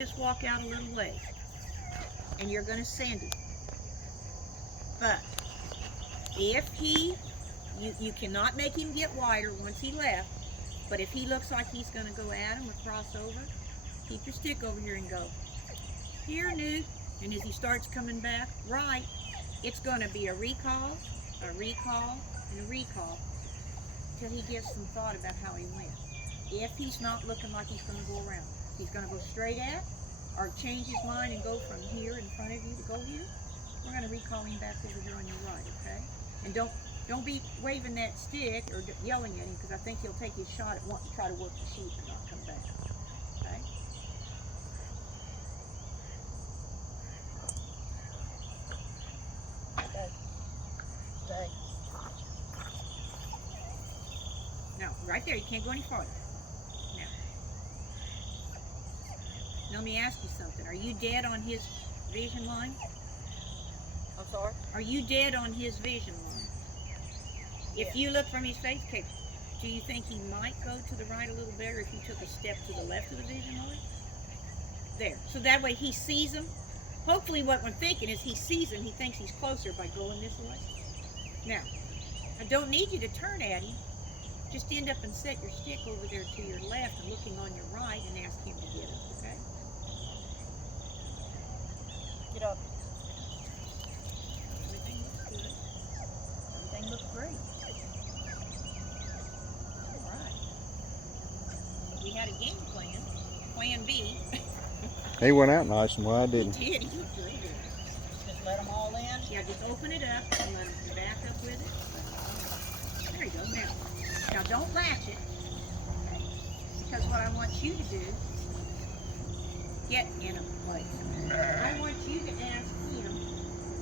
just walk out a little ways and you're going to send him. But if you cannot make him get wider once he left, but if he looks like he's going to go at him or cross over, keep your stick over here and go, here, Newt. And as he starts coming back, right, it's going to be a recall, and a recall till he gives some thought about how he went. If he's not looking like he's going to go around, he's going to go straight at, or change his mind and go from here in front of you to go here, we're going to recall him back over here on your right, okay? And don't be waving that stick or yelling at him, because I think he'll take his shot at wanting to try to work the sheep and not come back, okay? Stay. Now, right there, you can't go any farther. Now, let me ask you something. Are you dead on his vision line? I'm sorry? Are you dead on his vision line? If you look from his face, okay, do you think he might go to the right a little better if he took a step to the left of the vision line? There. So that way he sees him. Hopefully what I'm thinking is he sees him, he thinks he's closer by going this way. Now, I don't need you to turn at him. Just end up and set your stick over there to your left and looking on your right and ask him to get up, okay? Get up. Everything looks good. Everything looks great. All right. We had a game plan. Plan B. He went out nice and wide, He didn't he? did. He looked real good. Just let them all in. Yeah, just open it up and let him back up with it. There you go. Now don't latch it. Okay? Because what I want you to do, get in a place. I want you to ask him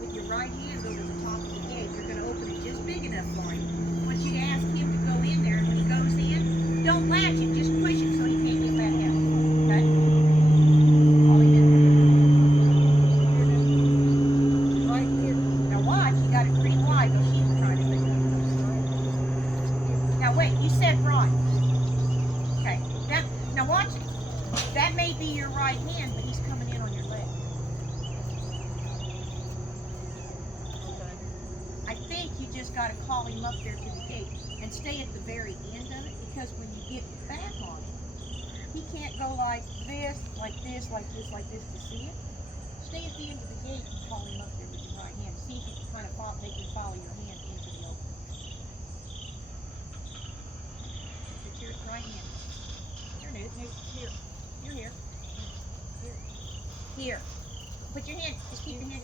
with your right hand over the top of the gate. You're going to open it just big enough for him. I want you to ask him to go in there, and when he goes in, don't latch it, just push it so he can't get back out. Okay? All he did. Right here. Now watch, you got it pretty wide, though she's trying to figure it out. Now wait, you said right. Okay. Now watch it. That may be your right hand, but he's coming in on your leg. Okay. I think you just got to call him up there to the gate and stay at the very end of it, because when you get back on him, he can't go like this, like this, like this, like this to see it. Stay at the end of the gate and call him up there with your right hand. See if you can kind of make him follow your hand into the opening. Put your right hand. Here, Newt. Here. You're here. Here. Put your hand. Just keep your hand.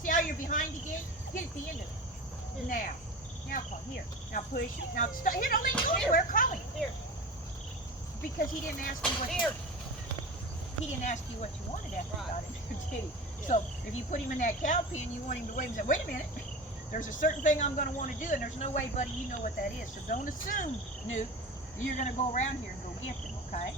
See how you're behind the gate? Get at the end of it. Now call. Here. Now push it. Now stop. Here, don't let go anywhere. Call him. Here. Because he didn't ask you what he didn't ask you what you wanted after you got in there, did he? Yeah. So if you put him in that cow pen, you want him to wait and say, wait a minute. There's a certain thing I'm going to want to do, and there's no way, buddy, you know what that is. So don't assume, Newt, you're going to go around here and go get them, okay?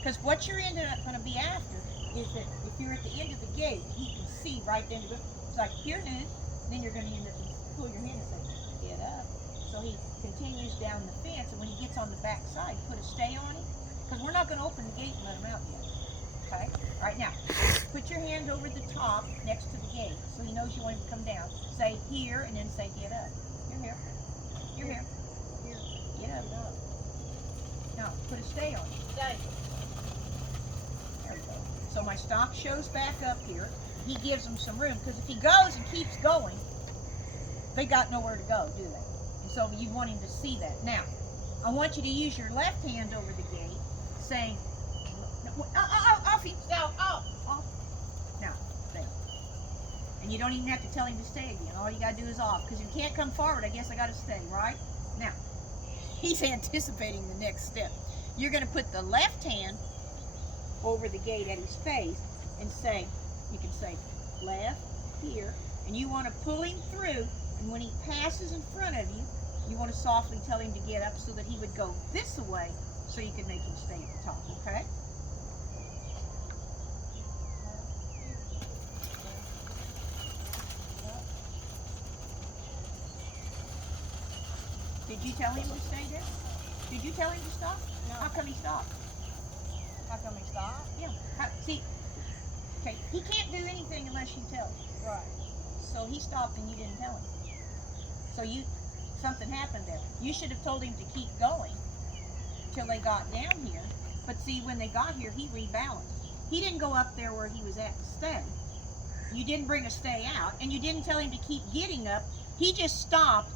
Because what you're ended up going to be after is that if you're at the end of the gate, he can see right then. It's like, here, Newt. Then you're going to end up and pull your hand and say, get up. So he continues down the fence, and when he gets on the back side, put a stay on him, because we're not going to open the gate and let him out yet. Okay? All right, now, put your hand over the top next to the gate, so he knows you want him to come down. Say here, and then say get up. You're here. You're here. Here. Get up. Now, put a stay on him. Stay. There we go. So my stock shows back up here. He gives them some room, because if he goes and keeps going, they got nowhere to go, do they? And so you want him to see that. Now, I want you to use your left hand over the gate, saying, off you, off. Now, there. And you don't even have to tell him to stay again. All you got to do is off, because if you can't come forward, I guess I got to stay, right? Now, he's anticipating the next step. You're going to put the left hand over the gate at his face and say, you can say left here, and you want to pull him through, and when he passes in front of you, you want to softly tell him to get up so that he would go this way, so you can make him stay at the top, okay? Did you tell him to stay there? Did you tell him to stop? No. How come he stopped? How come he stopped? Yeah. See, okay, he can't do anything unless you tell him. Right. So he stopped and you didn't tell him. So something happened there. You should have told him to keep going till they got down here. But see, when they got here, he rebalanced. He didn't go up there where he was at to stay. You didn't bring a stay out, and you didn't tell him to keep getting up. He just stopped.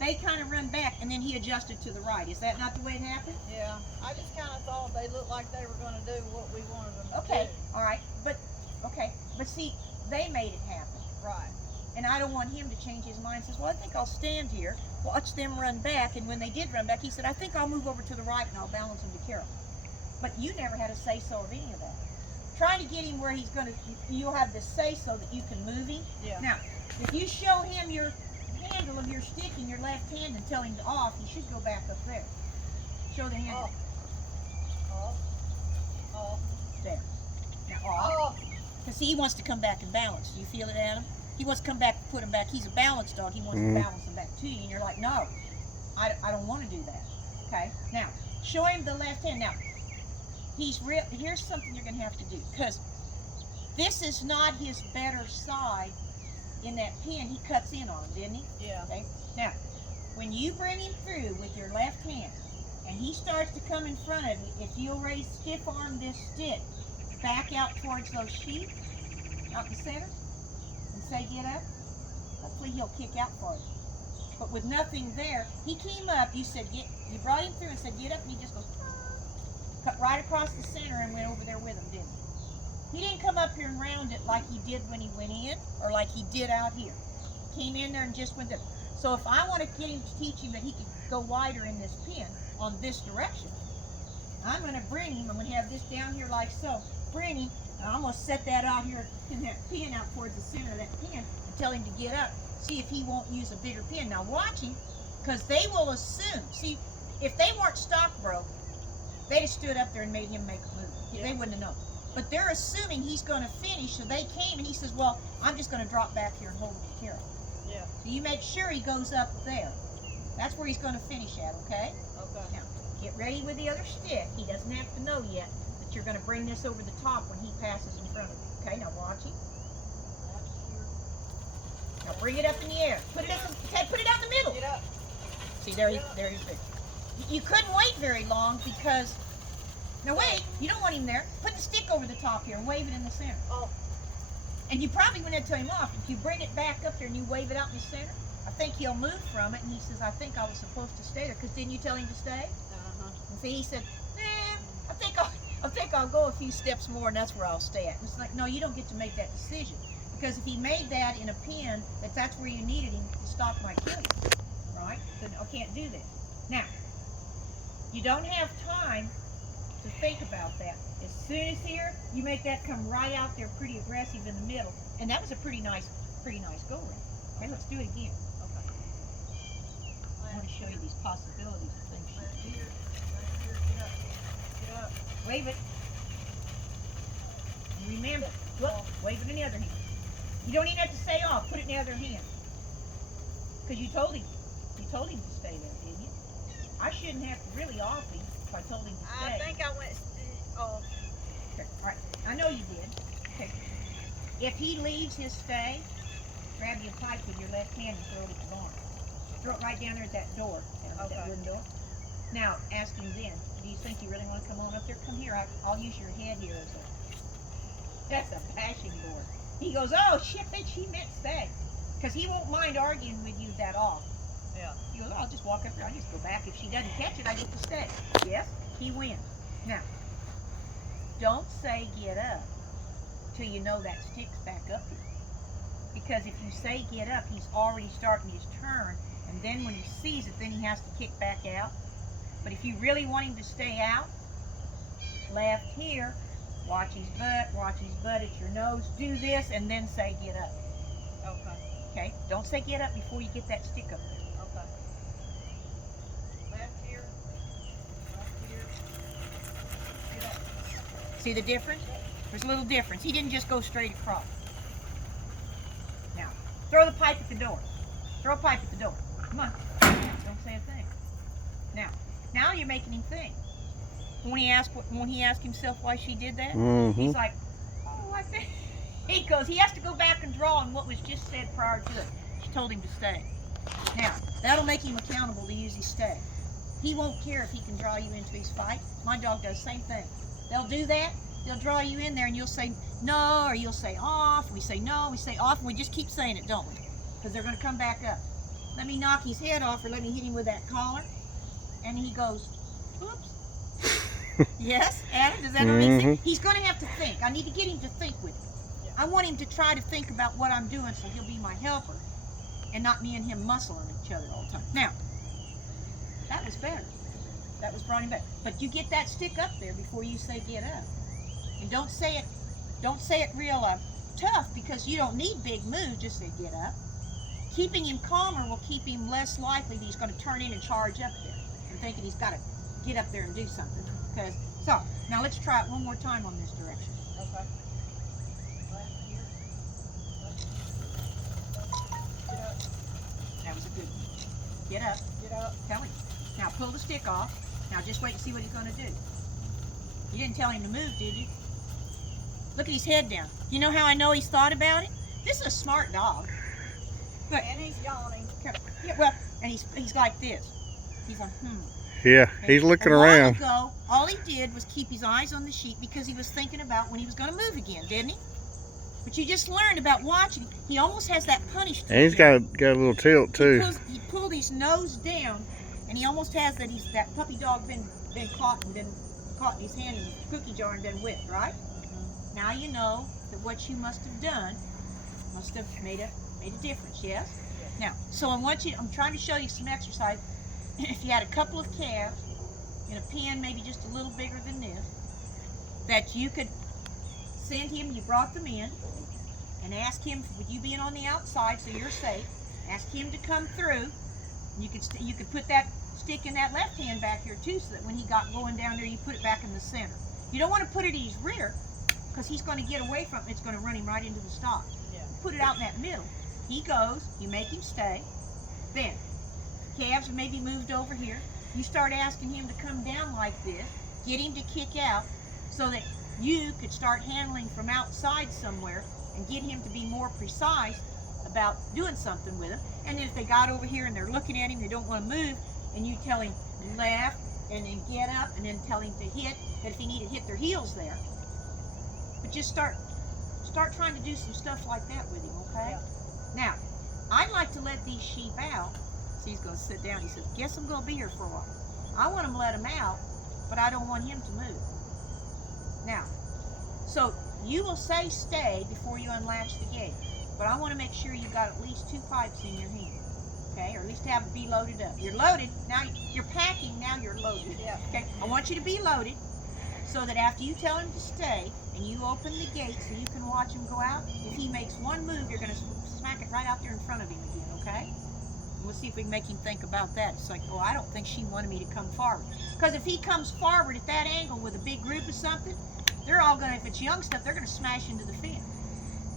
They kind of run back, and then he adjusted to the right. Is that not the way it happened? Yeah. I just kind of thought they looked like they were going to do what we wanted them to Okay, do. all right. But see, they made it happen. Right. And I don't want him to change his mind. Says, well, I think I'll stand here, watch them run back. And when they did run back, he said, I think I'll move over to the right and I'll balance him to Carol. But you never had a say-so of any of that. Trying to get him where he's going to, you'll have the say-so that you can move him. Yeah. Now, if you show him your handle of your stick in your left hand and tell him to off, he should go back up there. Show the handle. Off. Off. There. Now, off. Off. Because he wants to come back and balance. Do you feel it, Adam? He wants to come back and put him back. He's a balance dog. He wants to balance him back to you. And you're like, no, I don't want to do that. Okay? Now, show him the left hand. Now, here's something you're going to have to do. Because this is not his better side in that pin. He cuts in on him, didn't he? Yeah. Okay? Now, when you bring him through with your left hand, and he starts to come in front of you, if you'll stiff arm this stick back out towards those sheep, out in the center, and say get up, hopefully he'll kick out for you. But with nothing there, he came up, you you brought him through and said get up, and he just goes, cut right across the center and went over there with him, didn't he? He didn't come up here and round it like he did when he went in, or like he did out here. Came in there and just went there. So if I want to get him to teach him that he could go wider in this pin on this direction, I'm going to bring him, I'm going to have this down here like so, bring him, and I'm going to set that out here, pin that pin out towards the center of that pin, and tell him to get up. See if he won't use a bigger pin. Now watch him, because they will assume. See, if they weren't stock broke, they'd have stood up there and made him make a move. Yeah. They wouldn't have known. But they're assuming he's going to finish, so they came and he says, well, I'm just going to drop back here and hold it to Carol. Yeah. So you make sure he goes up there. That's where he's going to finish at, okay? Okay. Now, get ready with the other stick. He doesn't have to know yet that you're going to bring this over the top when he passes in front of you. Okay, now watch him. Now bring it up in the air. Put it up. Put it out in the middle. Get up. See, there he's there. You couldn't wait very long because. Now wait, you don't want him there. Put the stick over the top here and wave it in the center. Oh. And you probably wouldn't have to tell him off. If you bring it back up there and you wave it out in the center, I think he'll move from it. And he says, I think I was supposed to stay there. Because didn't you tell him to stay? Uh-huh. And see, he said, I think I'll go a few steps more and that's where I'll stay at. And it's like, no, you don't get to make that decision. Because if he made that in a pin, that's where you needed him, the stock might kill you. Right? So I can't do that. Now, you don't have time to think about that. As soon as here, you make that come right out there pretty aggressive in the middle. And that was a pretty nice go round. Okay, let's do it again. Okay. I want to show you these possibilities of things you can do. Get up. Get up. Wave it. And remember, look, wave it in the other hand. You don't even have to say off. Put it in the other hand. Because you told him to stay there, didn't you? I shouldn't have to really off him if I told him to stay. I think I went off. Okay, all right. I know you did. Okay. If he leaves his stay, grab your pipe with your left hand and throw it at the barn. Throw it right down there at that door, that Okay. wooden door. Now, ask him then, do you think you really want to come on up there? Come here, I'll use your head here as that's a bashing board. He goes, oh, shit, bitch, he meant stay. Because he won't mind arguing with you that often. Yeah. He goes, oh, I'll just walk up there, I'll just go back. If she doesn't catch it, I get to stay. Yes, he wins. Now, don't say get up till you know that stick's back up here. Because if you say get up, he's already starting his turn, and then when he sees it, then he has to kick back out. But if you really want him to stay out, left here, watch his butt at your nose, do this, and then say get up. Okay. Okay? Don't say get up before you get that stick up there. Okay. Left here. Left here. Get up. See the difference? There's a little difference. He didn't just go straight across. Now, throw the pipe at the door. Throw a pipe at the door. Come on. Don't say a thing. Now you're making him think. when he asked himself why she did that, Mm-hmm. he's like, oh, I think. He goes, he has to go back and draw on what was just said prior to it. She told him to stay. Now, that'll make him accountable to use his stay. He won't care if he can draw you into his fight. My dog does the same thing. They'll do that. They'll draw you in there and you'll say no, or you'll say off. We say no, we say off, and we just keep saying it, don't we? Because they're going to come back up. Let me knock his head off, or let me hit him with that collar. And he goes, oops. Yes, Adam, does that make sense? He's going to have to think. I need to get him to think with me. I want him to try to think about what I'm doing so he'll be my helper and not me and him muscling each other all the time. Now, that was better. That was brought him back. But you get that stick up there before you say get up. And don't say it real tough, because you don't need big moves, just say get up. Keeping him calmer will keep him less likely that he's going to turn in and charge up there and thinking he's got to get up there and do something. So, now let's try it one more time on this direction. Okay. That was a good one. Get up. Get up. Tell him. Now pull the stick off. Now just wait and see what he's going to do. You didn't tell him to move, did you? Look at his head down. You know how I know he's thought about it? This is a smart dog. Look. And he's yawning. Yeah, well, and he's like this. He's like, Yeah, he's looking a while around. ago, all he did was keep his eyes on the sheet because he was thinking about when he was going to move again, didn't he? But you just learned about watching. He almost has that punish. And he's got a little tilt too. He pulled his nose down, and he almost has that puppy dog been caught and been caught in his hand in the cookie jar and been whipped, right? Now you know that what you must have done must have made a difference, yes? Now, so I'm trying to show you some exercise. If you had a couple of calves in a pen, maybe just a little bigger than this, that you could send him, you brought them in, and ask him, with you being on the outside so you're safe, ask him to come through. You could put that stick in that left hand back here too, so that when he got going down there, you put it back in the center. You don't want to put it in his rear, because he's going to get away from it. It's going to run him right into the stock. Yeah. Put it out in that middle. He goes, you make him stay. Then, calves are maybe moved over here. You start asking him to come down like this, get him to kick out, so that you could start handling from outside somewhere and get him to be more precise about doing something with him. And then if they got over here and they're looking at him, they don't want to move, and you tell him left, and then get up, and then tell him to hit, that if he needed to hit their heels there. But just start trying to do some stuff like that with him, okay? Yeah. Now, I'd like to let these sheep out. So he's going to sit down. He says, guess I'm going to be here for a while. I want him to let him out, but I don't want him to move. Now, so you will say stay before you unlatch the gate, but I want to make sure you got at least 2 pipes in your hand, okay? Or at least have it be loaded up. You're loaded. Now you're packing. Now you're loaded. Yeah. Okay? I want you to be loaded so that after you tell him to stay and you open the gate so you can watch him go out, if he makes one move, you're going to smack it right out there in front of him again, okay? And we'll see if we can make him think about that. It's like, oh, I don't think she wanted me to come forward. Because if he comes forward at that angle with a big group or something, they're all going to, if it's young stuff, they're going to smash into the fence.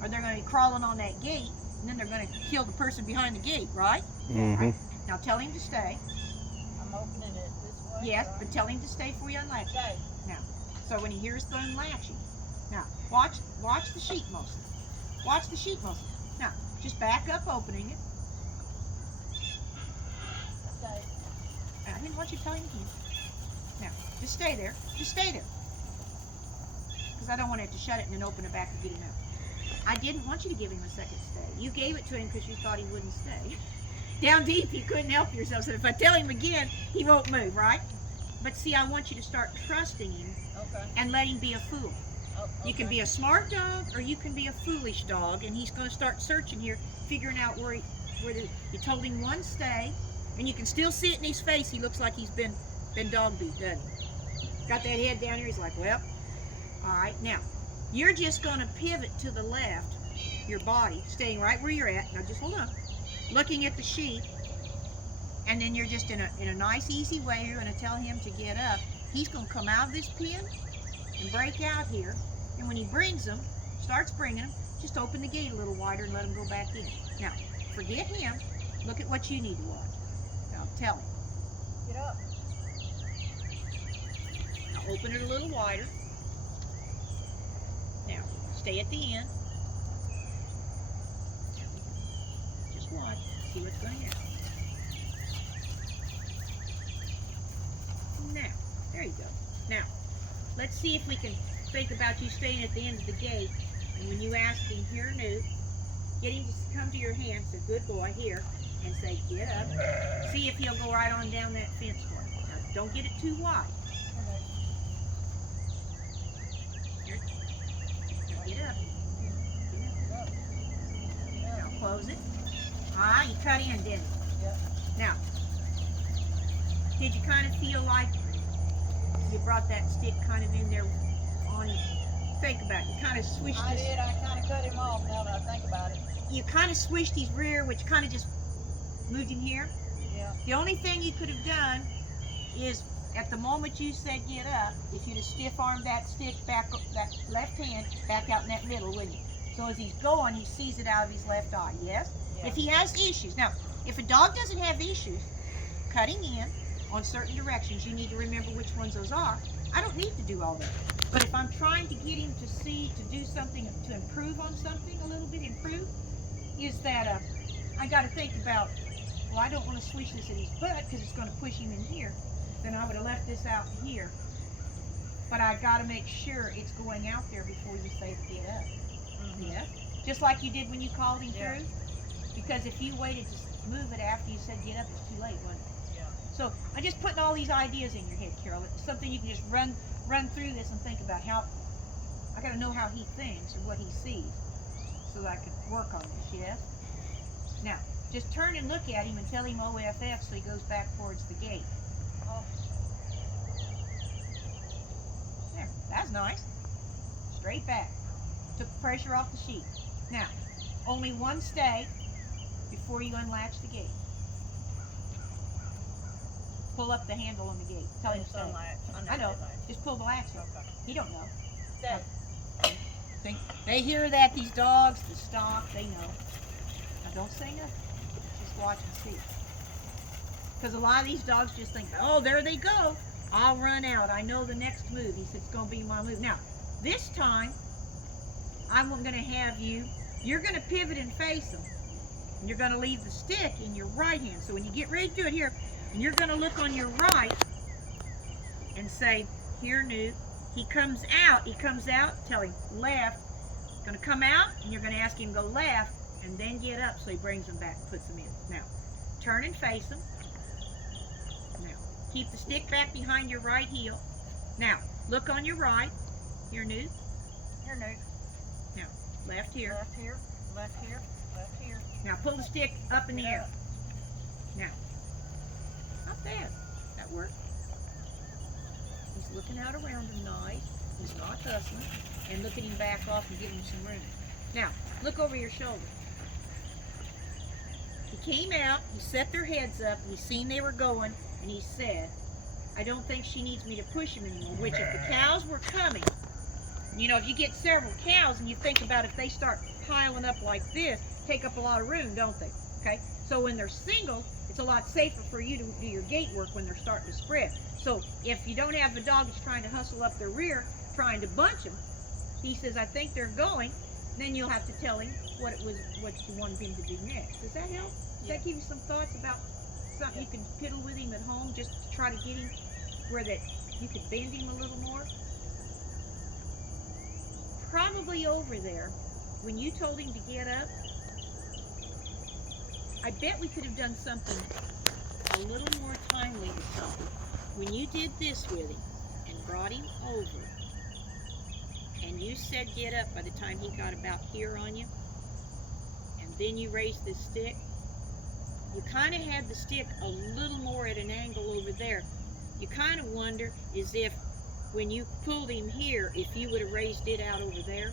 Or they're going to be crawling on that gate, and then they're going to kill the person behind the gate, right? Mm-hmm. Right. Now tell him to stay. I'm opening it this way. Yes, right? but tell him to stay before you unlatch. Stay. Now, so when he hears the unlatching, now watch the sheet motion. Watch the sheet motion. Now, just back up opening it. Stay. I didn't want you to tell him again. Now, just stay there. Just stay there. Because I don't want to have to shut it and then open it back and get him out. I didn't want you to give him a second stay. You gave it to him because you thought he wouldn't stay. Down deep, you couldn't help yourself. So if I tell him again, he won't move, right? But see, I want you to start trusting him Okay. and let him be a fool. Oh, okay. You can be a smart dog or you can be a foolish dog, and he's going to start searching here, figuring out where you told him one stay, and you can still see it in his face. He looks like he's been dog beat, doesn't he? Got that head down here. He's like, well, all right. Now, you're just going to pivot to the left, your body, staying right where you're at. Now, just hold on. Looking at the sheep, and then you're just in a nice, easy way, you're going to tell him to get up. He's going to come out of this pen and break out here. And when he brings them, starts bringing them, just open the gate a little wider and let him go back in. Now, forget him. Look at what you need to watch. Now, tell him. Get up. Now open it a little wider. Now stay at the end. Just watch. See what's going to happen. Now, there you go. Now, let's see if we can think about you staying at the end of the gate. And when you ask him, here, Newt, get him to come to your hand, say, good boy, here, and say, get up. See if he'll go right on down that fence for you. Now, don't get it too wide. Here. Now, get up. Get up. Now, close it. Ah, you cut in, didn't you? Yep. Now, did you kind of feel like you brought that stick kind of in there on you? Think about it. You kind of swished I his... did. I kind of cut him off now that I think about it. You kind of swished his rear, which kind of just moved him here. Yeah. The only thing you could have done is, at the moment you said get up, if you'd have stiff-armed that stick back, that left hand, back out in that middle, wouldn't you? So as he's going, he sees it out of his left eye, yes? Yeah. If he has issues. Now, if a dog doesn't have issues, cutting in on certain directions, you need to remember which ones those are. I don't need to do all that. But if I'm trying to get him to do something, to improve on something a little bit, is that I got to think about, well, I don't want to swish this in his butt because it's going to push him in here. Then I would have left this out here. But I got to make sure it's going out there before you say to get up. Mm-hmm. Yeah? Just like you did when you called him Yeah. through. Because if you waited to move it after you said get up, it's too late, wasn't it? Yeah. So I'm just putting all these ideas in your head, Carol. It's something you can just run through this and think about how, I got to know how he thinks or what he sees so that I can work on this, yes? Now, just turn and look at him and tell him OFF so he goes back towards the gate. Oh. There, that's nice. Straight back. Took the pressure off the sheet. Now, only one stay before you unlatch the gate. Pull up the handle on the gate. Tell him to stay. I know. Just pull the latch up. Okay. He don't know. Stay. Think they hear that, these dogs, the stock, they know. Now don't say nothing. Just watch and see. Because a lot of these dogs just think, oh, there they go. I'll run out. I know the next move. He said it's going to be my move. Now, this time, I'm going to have you're going to pivot and face them. And you're going to leave the stick in your right hand. So when you get ready to do it here, and you're going to look on your right and say, here, Newt. He comes out, tell him left. He's going to come out, and you're going to ask him to go left, and then get up so he brings them back and puts them in. Now, turn and face them. Now, keep the stick back behind your right heel. Now, look on your right. Here, Newt. Here, Newt. Now, left here. Left here. Left here. Left here. Now, pull the stick up in the air. Now, not bad. That worked. He's looking out around him nice. He's not hustling. And look at him back off and give him some room. Now, look over your shoulder. He came out, he set their heads up, he seen they were going, and he said, I don't think she needs me to push him anymore, which if the cows were coming, you know, if you get several cows and you think about if they start piling up like this, take up a lot of room, don't they? Okay? So when they're single, it's a lot safer for you to do your gate work when they're starting to spread. So if you don't have a dog that's trying to hustle up their rear, trying to bunch them, he says, I think they're going, then you'll have to tell him what you wanted him to do next. Does that help? Does that give you some thoughts about something you can piddle with him at home just to try to get him where that you could bend him a little more? Probably over there, when you told him to get up, I bet we could have done something a little more timely to something. When you did this with him and brought him over, and you said get up by the time he got about here on you, and then you raised the stick, you kind of had the stick a little more at an angle over there. You kind of wonder as if when you pulled him here, if you would have raised it out over there.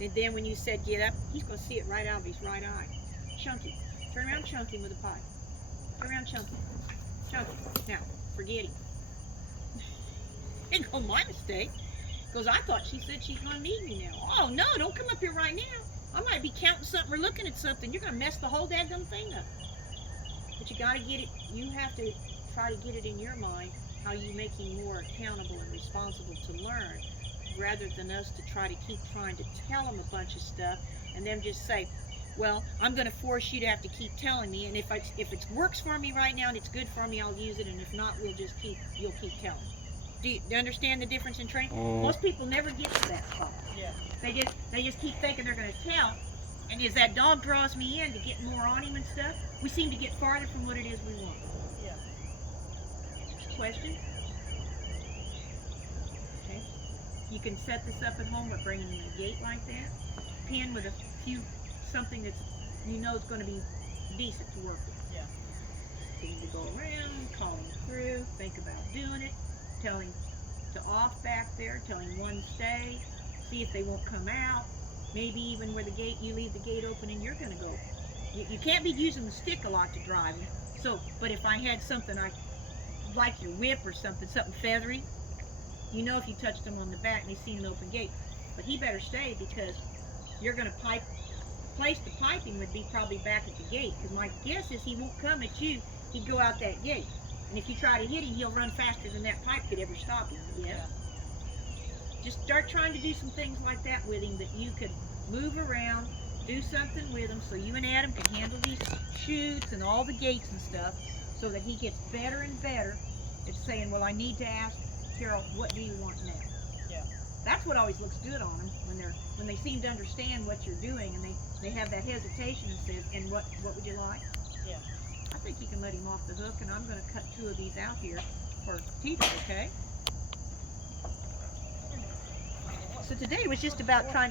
And then when you said get up, he's going to see it right out of his right eye. Chunky. Turn around, chunk him with a pie. Turn around, chunk him. Chunk him. Now, forget him. Ain't go my mistake. Because I thought she said she's going to need me now. Oh, no, don't come up here right now. I might be counting something or looking at something. You're going to mess the whole daggum thing up. But you got to get it. You have to try to get it in your mind how you make him more accountable and responsible to learn, rather than us to try to keep trying to tell him a bunch of stuff and then just say, well, I'm going to force you to have to keep telling me, and if it works for me right now and it's good for me, I'll use it, and if not, you'll keep telling me. Do you understand the difference in training? Most people never get to that spot. Yeah. They just keep thinking they're going to tell, and as that dog draws me in to get more on him and stuff, we seem to get farther from what it is we want. Yeah. Question? Okay. You can set this up at home by bringing in a gate like that, pin with a few, something that's, you know, is going to be decent to work with. Yeah. You need to go around, call him through, think about doing it, tell him to off back there, tell him one stay, see if they won't come out. Maybe even where the gate, you leave the gate open and you're going to go. You can't be using the stick a lot to drive him. So, but if I had something like your whip or something feathery, you know, if you touched him on the back and they see an open gate. But he better stay, because you're going to place the piping would be probably back at the gate, because my guess is he won't come at you, he'd go out that gate. And if you try to hit him, he'll run faster than that pipe could ever stop him. Yeah. Just start trying to do some things like that with him, that you could move around, do something with him, so you and Adam can handle these chutes and all the gates and stuff, so that he gets better and better at saying, well, I need to ask Carol, what do you want now? Yeah. That's what always looks good on them, when they seem to understand what you're doing, and they have that hesitation and says, and what would you like? Yeah. I think you can let him off the hook, and I'm going to cut 2 of these out here for Tito, okay? So today was just about trying to